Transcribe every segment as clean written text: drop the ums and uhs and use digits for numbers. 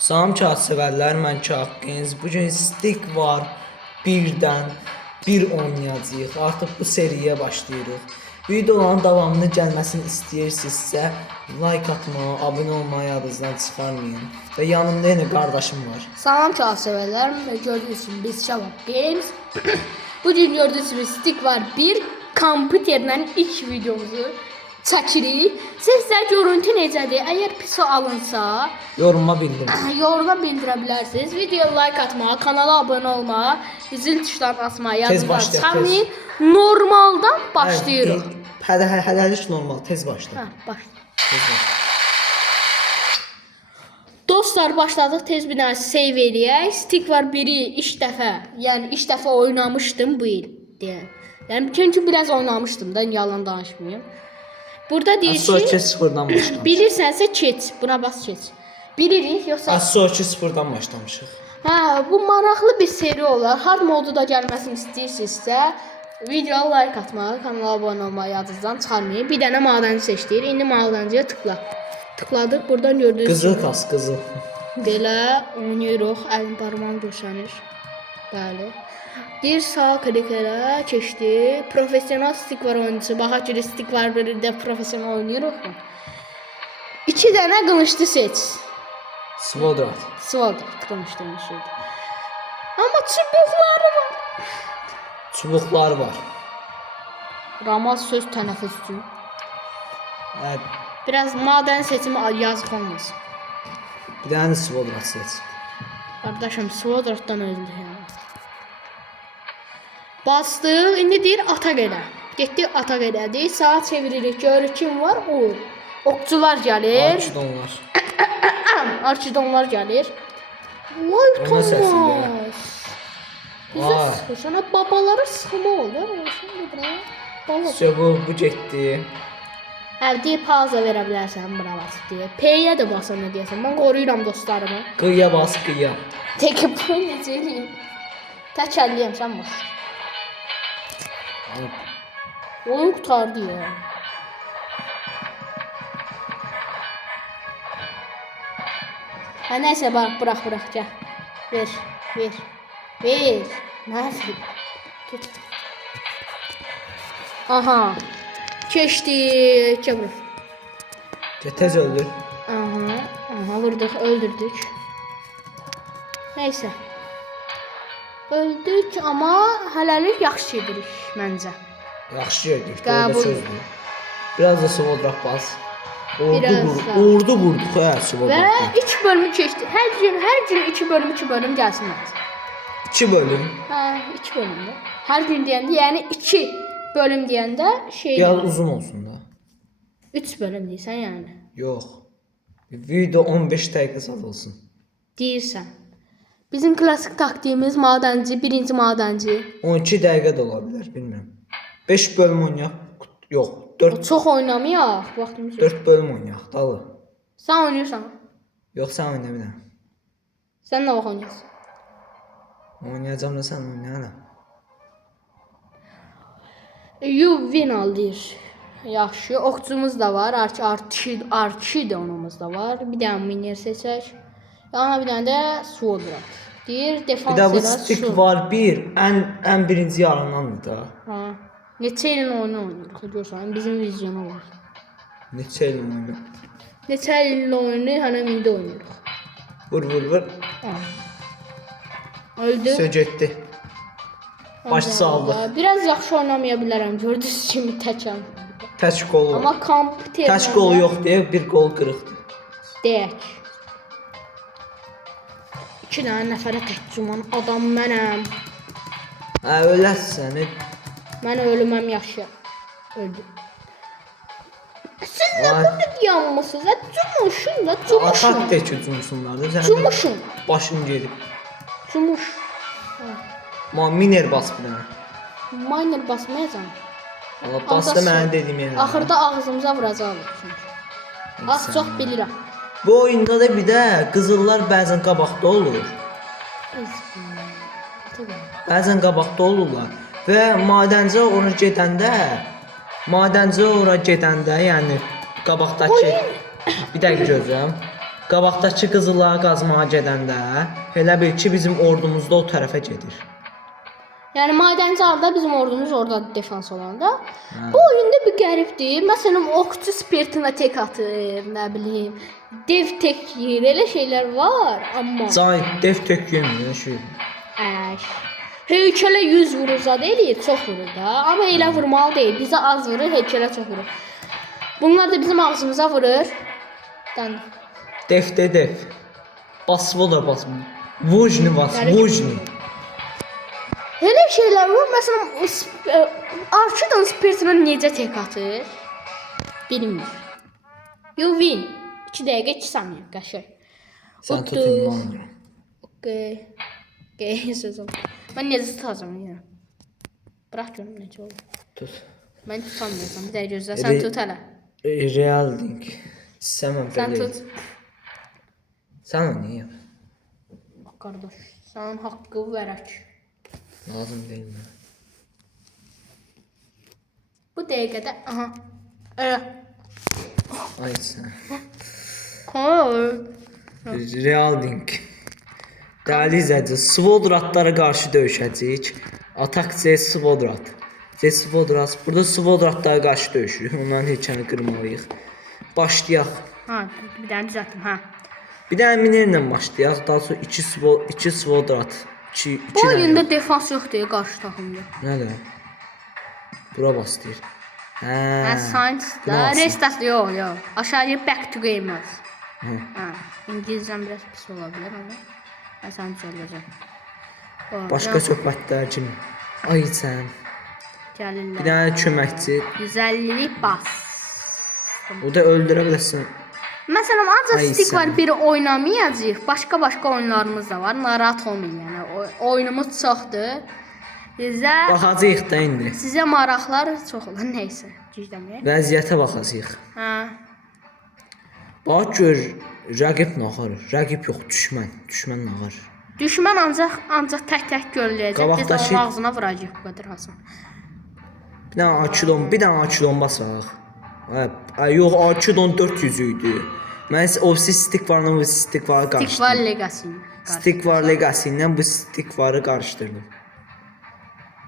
Salam kağıt sevərlər, mən Kağıtqeniz. Bugün Stick var birdən bir oynayacağıq. Artıq bu seriyə başlayırıq. Videoların davamını gəlməsini istəyirsinizsə, like atmağı, abunə olmağı yadınızdan çıxarmayın. Və yanımda yenə qardaşım var. Salam sevərlər, gördüyünüz kimi biz Kağıtqeniz. Bugün gördüyünüz kimi Stick var bir kompüterlə ilk videomuzu çəkirik. Sizdə görüntü necədir? Əgər pis alınsa, Yoruma bildirin. yoruma bildirə bilərsiniz. Videoya like atmağı, kanala abunə olmağı, zil tuşlarını asmağı yadınızdan başlayaq, çıxarmayın. Normaldan başlayırıq. Hələlik normal, tez başla. Hə, başlayaq. Tez başla. Dostlar, başladıq. Tez bir dənə save eləyək. Stick var biri ilk dəfə, yəni ilk dəfə oynamışdım bu il deyə. Yəni çünki biraz oynamışdım da, yalan danışmayım. Burada deyir Sonra ki, sıfırdan başlamışıq. bilirsənsə keç, buna bas keç. Bilirik, yoxsa Sonra sıfırdan başlamışıq. hə, bu maraqlı bir seri olar. Hard modu da gəlməsini istəyirsinizsə, videoya like atmağı, kanala abunə olmağı yadınızdan çıxarmayın. Bir dənə madenci seçdik. İndi madenciyə tıkla. Tıkladıq. Buradan gördüyünüz Qızıl kimi kas, qızıl. belə oynayırıq. Əlim barmağım göstərir. Bəli. Bir sağ klik elə keçdi. Professional stick var oyunçusu. Baxaq ki, stick var bir də professional oynayırıq mı? 2 dənə qılınclı seç. Svodrat. Sword qılınclı şeydir. Amma çubuqları var. Çubuqlar var. Ramaz söz tənəffüs üçün. Hə, Biraz maden seçimi yazıq olmasın. bir dənə svodrat seç. Qardaşım, Sword'dan öldü ya. Bastıq, indi deyir ataq elə. Getdik ataq elədik, sağa çeviririk, görürük kim var? O. Okçular gəlir, Arçidonlar. archidonlar gəlir. Vay Ona səsi Thomas. Bizə Vay. sıxışana babaları sıxma olur. Şimdi bura. Bala. Bu getdi. Hə, deyib pauza verə bilərsən bura bas deyə. P-yə də basan nə deyəsən. Mən qoruyuram dostlarımı. Qıya bas, qıya. Tekib bu necə eləyim? Tək əliyəm, sən bax. Oyun qurtardı ya. Hə, nəysə, bax, bırax, gəl. Ver. Ver. Nə ver? Tut. Aha. Keçdi. Çabuk. Tez öldür. Aha, vurduq, öldürdük. Nəysə. Öldük, amma hələlik yaxşı gedirik məncə. Yaxşı gördük. Qəbul. Burada sözdür. Biraz da svodrat bas. Biraz da. Ordu vurduq hə Və svodratla. 3 bölümü keçdi. Hər gün 2 bölüm gəlsin məncə. 2 bölüm. Hə, 2 bölümdə. Hər gün deyəndə, yəni 2 bölüm deyəndə şey Biraz uzun olsun da. 3 bölüm deyirsən yəni. Yox. Video 15 dəqiqə sad olsun. Deyirsən. Bizim klassik taktiğimiz madenci, birinci madenci. 12 dəqiqə də ola bilər, bilmirəm. 5 bölüm oynayaq. Yox, 4 Çox oynamayaq, vaxtımız yox. 4 bölüm oynayaq. Dalı. Sən oynayırsan. Yox, sən oyna bir dənə. Sən nə vaxt oynayırsan? Oynayacağam da sən oynayana. You win alır. Yaxşı, okçumuz da var, archidonumuz da var. Bir dənə miner seçək. Yana bir dənə də swordrat. Deyir, Bir defans də bu elə, stick sword. var bir. Ən birinci yarındandır da. Ha. Neçə ilin oyunu oynayırıq, görsən, bizim vizyonu var. Neçə il oyunu. Neçə ilin oyunu hənəm indi oynayırıq. Vur. Ha. Öldü. Sögetdi. Baş sağlıq. Biraz yaxşı oynamaya bilərəm, gördüyünüz kimi təkəm. Tək qolu. Amma kompüter Tək qolu yox deyə bir qol qırıqdır. deyək. 2 dənə nəfərə təkcüman adam mənəm. Hə, öləsən. Mən ölüməm yaşa. Öldüm. Siz nə Vay. bunu yanmısınız? Cumuşun da, cumuşun. Atak da ki cumsunlar da. Sən Cumuşun. başın gedib. Cumuş. Miner bas bir dənə. Miner basmayacam. Allah bastı mənim dediyim yerə. Axırda ağzımıza vuracaqlar çünki. Az çox bilirəm. Bu oyunda da bir də qızıllar bəzən qabaqda olur. Bəzən qabaqda olurlar. Və madencə ora gedəndə, yəni qabaqdakı bir dəqiqə gözləyəm. Qabaqdakı qızılları qazmağa gedəndə elə bil ki bizim ordumuz da o tərəfə gedir. Yəni madənci alda bizim ordumuz orada defans olanda. Bu oyunda bir qəribdir. Məsələn, okçu spirtinə tek atır, nə bilim. Dev tek yeyir, elə şeylər var, amma Can dev tök yemiyor şu. əş. Heykələ 100 vurur zad eləyir, çox vurur da. Amma elə vurmalı deyil. Bizə az vurur, heykələ çox vurur. Bunlar da bizim ağzımıza vurur. Dan. Dev. Bas voda bas. Vujni bas, vujni. Elə şeylər var. Məsələn, Archidon spirtinə necə tek atır? Bilmir. You win. 2 dəqiqə 2 saniyə qəşəng. Sən tutun mən. Okay. Okay, sözüm. Mən necə tutacağam yenə? Bırax görüm necə olur. Tut. Mən tutamıyorum. Bir dəqiqə gözlə. Sən tut hələ. Real link. Səmən Sən belə. tut. Sən o niyə? Bax qardaş, sənin haqqı verək. Lazım deyil mi? Bu dəqiqədə aha. Elə. Ay sən. Koy. Real link. Dəyərli izləyici, Svodratlara qarşı döyüşəcəyik. Atak C Svodrat. C Svodrat. Burada Svodratlara qarşı döyüşürük. Onların heykəlini qırmalıyıq. Başlayaq. Ha, bir dənə düzəltdim, ha. Bir dənə minerlə başlayaq. Daha sonra 2 Svodrat. 2 Bu oyunda defans yoxdur qarşı takımda. Nədir? Bura bastır. Hə, science da Nasıl? restart yox. Aşağıya back to game yaz. Hə. Ha, İngilizcəm biraz pis ola bilər amma mən səni düzəldəcəm. Başqa söhbətlər kimi. Ay sən. Gəlirlər. Bir dənə köməkçi. 150'lik bas. O da öldürə bilərsən. Məsələn, ancaq Ay stick var, sən. biri oynamayacağıq. Başqa oyunlarımız da var. Narahat olmayın, yəni oyunumuz çoxdur. Baxacağıq da indi. Sizə maraqlar çox olan nəysə, gizləməyək. Vəziyyətə baxacağıq. Hə. Bax gör, rəqib nağar. Rəqib yox, düşmən. Düşmən nağar. Düşmən ancaq tək görüləcək. Biz Qabaqdakı- onun ağzına vuracağıq bu qədər hasan. Bir dənə Akilon basaq. Ay yox, Akilon 400 idi. Mən o stick varla bu stick varı Stick var qarışdırdım. Legacy. Stick var Legacy ilə bu stick varı qarışdırdım.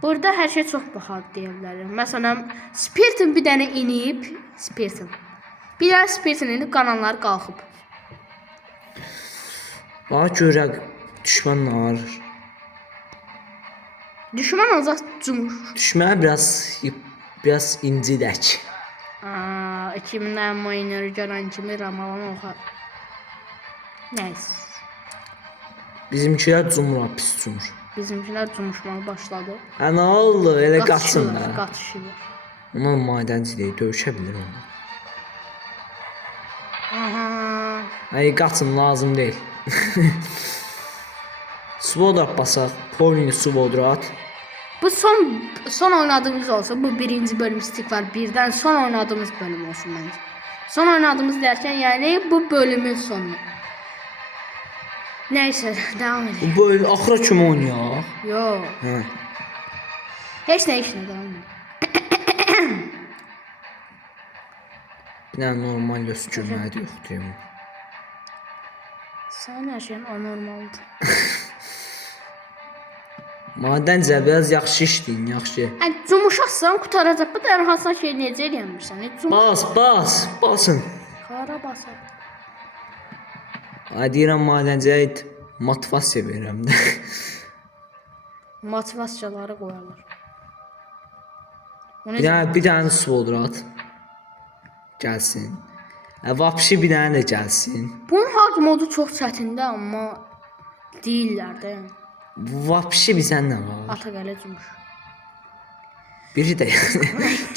Burada hər şey çox bahalı deyə bilərim. Məsələn, Spiritin bir dənə inib, Spiritin. Bir dənə Spiritin inib, qanalları qalxıb. Bax gör, düşmən nağar. Düşmən ancaq cumur. Düşmənə biraz incidək. 2000'den oyunları gören kimi Ramalan oha. Neyse. Bizimkilər cumur, pis cumur. Bizimkiler cumuşmağa başladı. Hə nə oldu? Elə qaçın da. Qaçışırlar. Onlar maydənci deyil, döyüşə bilir onlar. Aha. Ay qaçın, lazım deyil. Svodrat basaq, Polini Svodrat. Bu son oynadığımız olsun. Bu birinci bölüm stick var. Birden son oynadığımız bölüm olsun bence. Son oynadığımız derken yani bu bölümün sonu. Neyse devam edelim. Bu böyle axıra kimi oynayaq? Yok. Hə. Hiç ne devam edelim. Bir dənə normal göstərməli yoxdur. Sen her şeyin anormaldı. Madəncə biraz yaxşı işləyin, yaxşı. Yani cumuşaqsan qutaracaq. Bu da hasan şey necə eləyəmirsən? Basın. Kara basar. Ay deyirəm madəncəyə motivasiya verirəm də. Motivasiyaları qoyarlar. Bir dənə Svodrat gəlsin. Vapşi bir dənə də gəlsin. Bunun hard modu çox çətindir, amma deyirlər də. Vapşi bizən nə var? Ata gələ cumuş. Biri də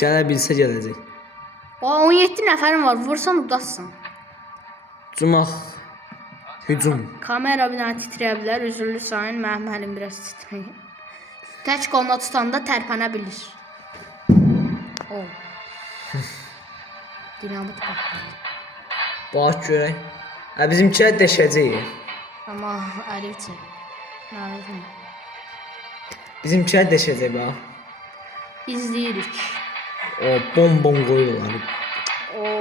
gələ bilsə gələcək. O 17 nəfərin var, vursan udasın. Cumaq hücum. Kamera bir dənə titrəyə bilər, üzürlü sayın, mənim əlim biraz titrəyir. Tək qoluna tutanda tərpənə bilir. O. Dinamit patladı. Bax görək. Bizimkilər dəşəcək. Amma əlivcə. Nəvəzim. Bizimkilər dəşəcək bax. İzləyirik. O bom qoyurlar. Oo.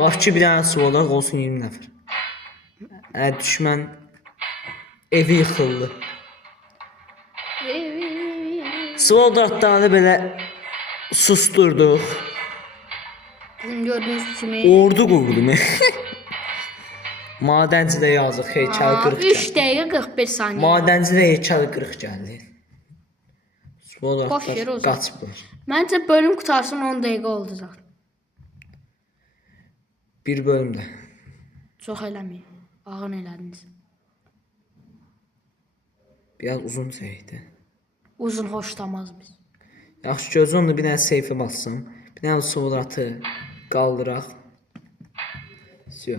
Bax ki bir dənə Svodrat olsun 20 nəfər. Düşmən evi yıxıldı. Soldatları belə susturduq. Bizim gördüğünüz kimi Ordu qurdum. Madənci də yazıq, heykəl qırıq 3 gəldi. dəqiqə 41 saniyə. Madənci də heykəl qırıq gəldi. Boş yer o Soldatlar zaman. qaçıblar. Məncə bölüm qutarsın 10 dəqiqə oldu zaten. Bir bölümdə. Çox eləməyin. Ağın elədiniz. Biraz uzun çəkdi. Uzun xoşlamaz biz. Yaxşı gözü onu bir dənə seyfə bassın. Bir dənə soldatı qaldıraq. Все.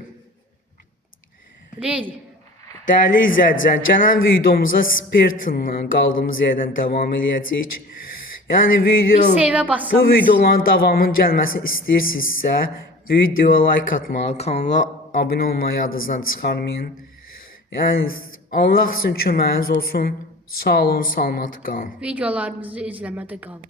Ready. Dəyərli izləyicilər, gələn videomuza Spartanla qaldığımız yerdən davam edəcəyik. Yəni Bir save'ə bu bassanız. videoların davamının gəlməsini istəyirsinizsə, videoya like atmağı, kanala abunə olmağı yadınızdan çıxarmayın. Yəni Allah sizin köməyiniz olsun. Sağ olun, salamat qalın. Videolarımızı izləmədə qalın.